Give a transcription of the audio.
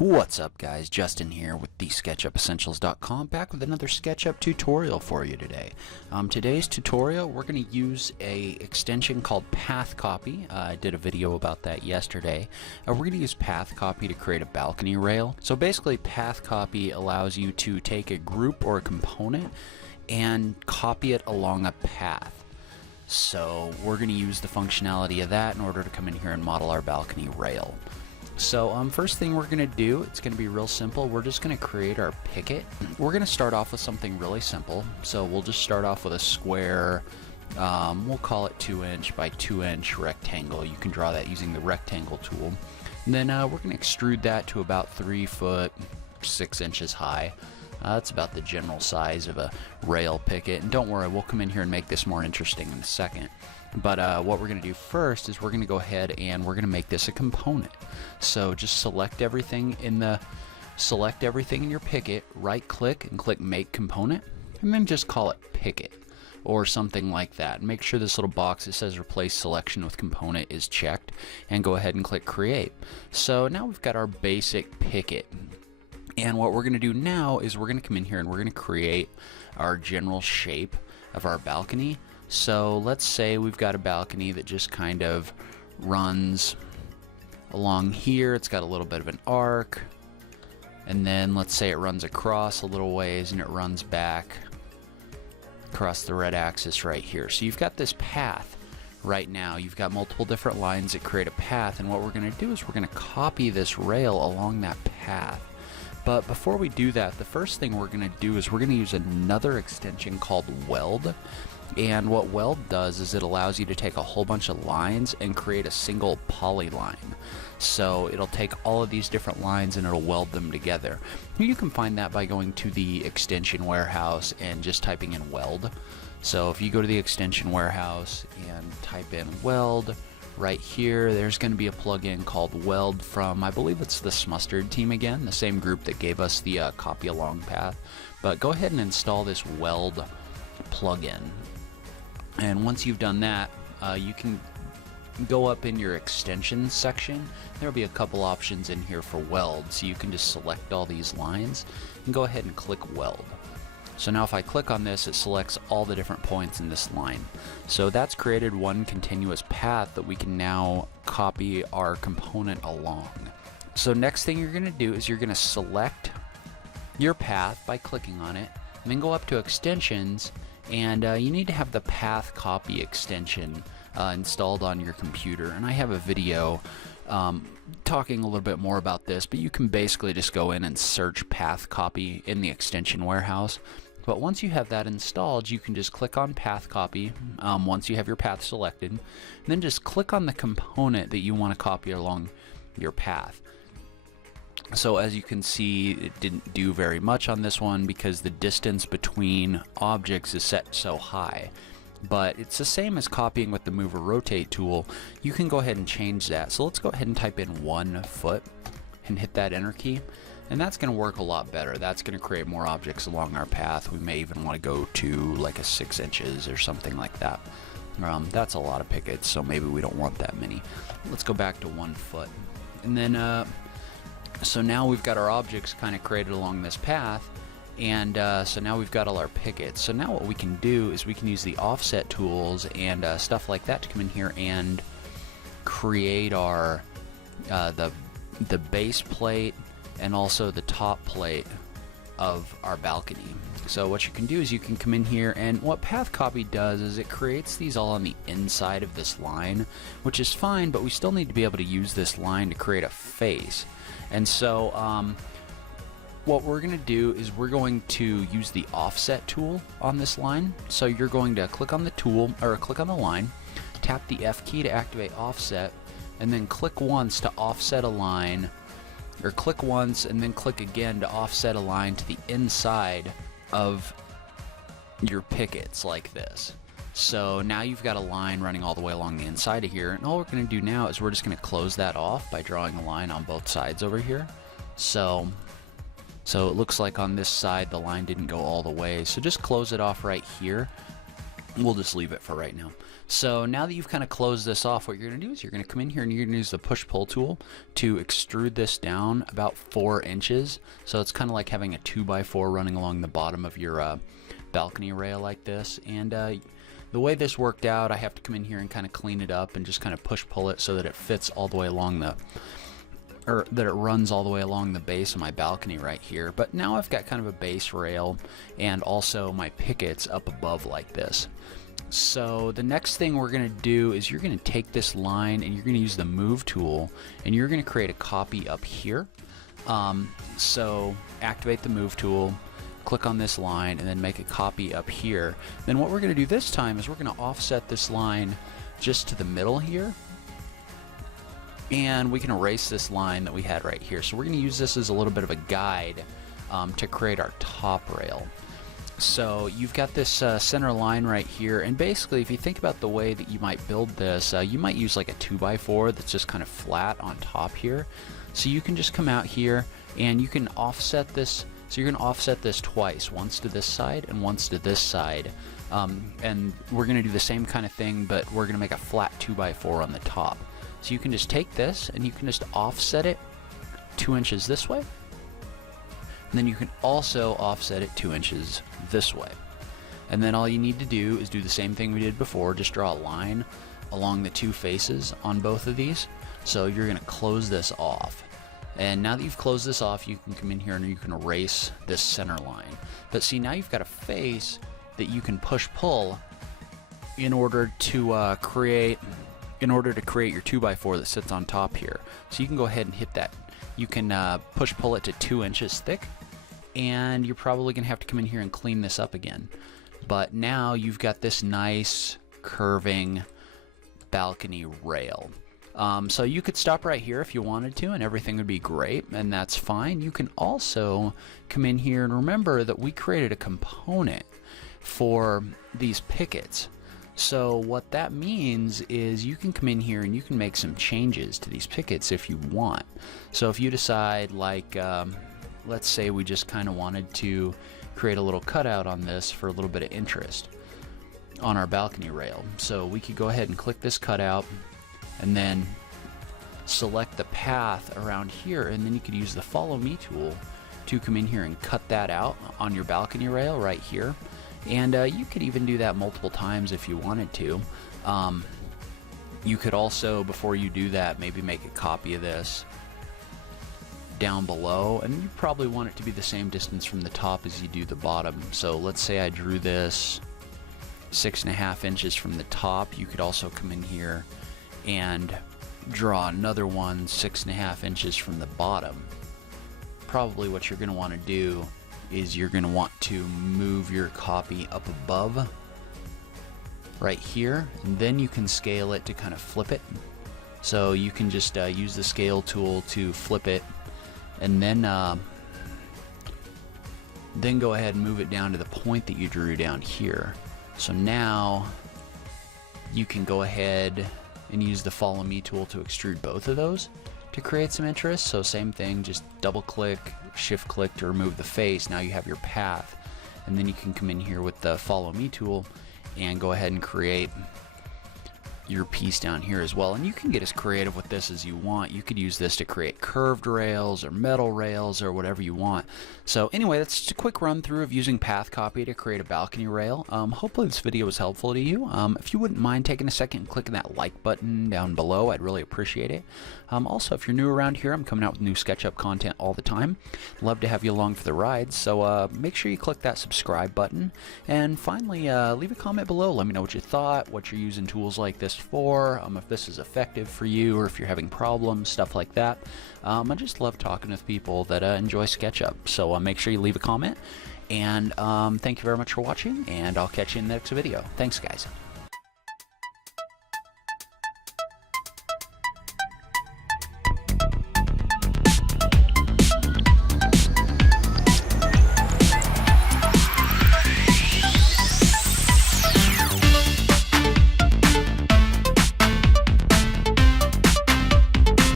What's up guys, Justin here with TheSketchUpEssentials.com, back with another SketchUp tutorial for you today. Today's tutorial we're going to use a extension called PathCopy. I did a video about that yesterday. We're going to use PathCopy to create a balcony rail. So basically PathCopy allows you to take a group or a component and copy it along a path. So we're going to use the functionality of that in order to come in here and model our balcony rail. So first thing we're going to do, it's going to be real simple. We're just going to create our picket. We're going to start off with something really simple. So we'll just start off with a square, we'll call it 2" by 2" rectangle. You can draw that using the rectangle tool. And then we're going to extrude that to about 3 foot 6 inches high. That's about the general size of a rail picket. And don't worry, we'll come in here and make this more interesting in a second. But what we're going to do first is we're going to go ahead and we're going to make this a component. So just select everything in your picket, right click and click make component, and then just call it picket or something like that. Make sure this little box that says replace selection with component is checked, and go ahead and click create. So now we've got our basic picket. And what we're going to do now is we're going to come in here and we're going to create our general shape of our balcony. So let's say we've got a balcony that just kind of runs along here. It's got a little bit of an arc, and then let's say it runs across a little ways and it runs back across the red axis right here. So you've got this path right now. You've got multiple different lines that create a path, and what we're going to do is we're going to copy this rail along that path. But before we do that, the first thing we're going to do is we're going to use another extension called Weld. And what Weld does is it allows you to take a whole bunch of lines and create a single polyline. So it'll take all of these different lines and it'll weld them together. You can find that by going to the extension warehouse and just typing in Weld. So if you go to the extension warehouse and type in Weld, right here, there's going to be a plugin called Weld from, I believe it's the Smustard team again, the same group that gave us the copy along path. But go ahead and install this Weld plugin. And once you've done that, you can go up in your extensions section. There'll be a couple options in here for Weld, so you can just select all these lines and go ahead and click Weld. So now if I click on this, it selects all the different points in this line. So that's created one continuous path that we can now copy our component along. So next thing you're going to do is you're going to select your path by clicking on it, and then go up to extensions, and you need to have the PathCopy extension installed on your computer. And I have a video talking a little bit more about this, but you can basically just go in and search PathCopy in the extension warehouse. But once you have that installed, you can just click on PathCopy once you have your path selected, and then just click on the component that you want to copy along your path. So as you can see, it didn't do very much on this one because the distance between objects is set so high. But it's the same as copying with the move or rotate tool. You can go ahead and change that. So let's go ahead and type in 1 foot and hit that enter key. And that's going to work a lot better. That's going to create more objects along our path. We may even want to go to like a 6 inches or something like that. That's a lot of pickets, so maybe we don't want that many. Let's go back to 1 foot. And then so now we've got our objects kind of created along this path, and so now we've got all our pickets. So now what we can do is we can use the offset tools and stuff like that to come in here and create our the base plate and also the top plate of our balcony. So what you can do is you can come in here, and what PathCopy does is it creates these all on the inside of this line, which is fine, but we still need to be able to use this line to create a face. And so what we're going to do is we're going to use the offset tool on this line. So you're going to click on the tool, or click on the line, tap the F key to activate offset, and then click once to offset a line, or click once and then click again to offset a line to the inside of your pickets like this. So now you've got a line running all the way along the inside of here, and all we're going to do now is we're just going to close that off by drawing a line on both sides over here. So it looks like on this side the line didn't go all the way, so just close it off right here, We'll just leave it for right now. So now that you've kind of closed this off, what you're going to do is you're going to come in here and you're going to use the push-pull tool to extrude this down about 4 inches. So it's kind of like having a 2x4 running along the bottom of your balcony rail like this. And the way this worked out, I have to come in here and kind of clean it up and just kind of push-pull it so that it fits all the way along the, or that it runs all the way along the base of my balcony right here. But now I've got kind of a base rail and also my pickets up above like this. So the next thing we're going to do is you're going to take this line and you're going to use the move tool and you're going to create a copy up here. So activate the move tool, click on this line, and then make a copy up here. Then what we're going to do this time is we're going to offset this line just to the middle here, and we can erase this line that we had right here. So we're going to use this as a little bit of a guide to create our top rail. So you've got this center line right here, and basically if you think about the way that you might build this, you might use like a 2x4 that's just kind of flat on top here. So you can just come out here and you can offset this. So you're going to offset this twice, once to this side and once to this side. And we're going to do the same kind of thing, but we're going to make a flat 2x4 on the top. So you can just take this and you can just offset it 2 inches this way. And then you can also offset it 2 inches this way. And then all you need to do is do the same thing we did before, just draw a line along the 2 faces on both of these. So you're going to close this off. And now that you've closed this off, you can come in here and you can erase this center line. But see, now you've got a face that you can push-pull in order to create your 2x4 that sits on top here. So you can go ahead and hit that. You can push-pull it to 2 inches thick, and you're probably going to have to come in here and clean this up again. But now you've got this nice curving balcony rail. So you could stop right here if you wanted to and everything would be great, and that's fine. You can also come in here and remember that we created a component for these pickets. So what that means is you can come in here and you can make some changes to these pickets if you want. So if you decide, like, let's say we just kind of wanted to create a little cutout on this for a little bit of interest on our balcony rail. So we could go ahead and click this cutout and then select the path around here, and then you could use the follow me tool to come in here and cut that out on your balcony rail right here. And you could even do that multiple times if you wanted to. You could also, before you do that, maybe make a copy of this down below, and you probably want it to be the same distance from the top as you do the bottom. So let's say I drew this 6.5 inches from the top. You could also come in here and draw another one 6.5 inches from the bottom. Probably what you're going to want to do is you're going to want to move your copy up above right here, and then you can scale it to kind of flip it. So you can just use the scale tool to flip it, and then go ahead and move it down to the point that you drew down here. So now you can go ahead and use the follow me tool to extrude both of those to create some interest. So same thing, just double click, shift click to remove the face. Now you have your path, and then you can come in here with the follow me tool and go ahead and create your piece down here as well. And you can get as creative with this as you want. You could use this to create curved rails or metal rails or whatever you want. So anyway, that's just a quick run through of using PathCopy to create a balcony rail. Hopefully this video was helpful to you. If you wouldn't mind taking a second and clicking that like button down below, I'd really appreciate it. Also, if you're new around here, I'm coming out with new SketchUp content all the time. Love to have you along for the ride, so make sure you click that subscribe button. And finally, leave a comment below. Let me know what you thought, what you're using tools like this for, if this is effective for you, or if you're having problems, stuff like that. I just love talking with people that enjoy SketchUp, so make sure you leave a comment. And thank you very much for watching, and I'll catch you in the next video. Thanks, guys.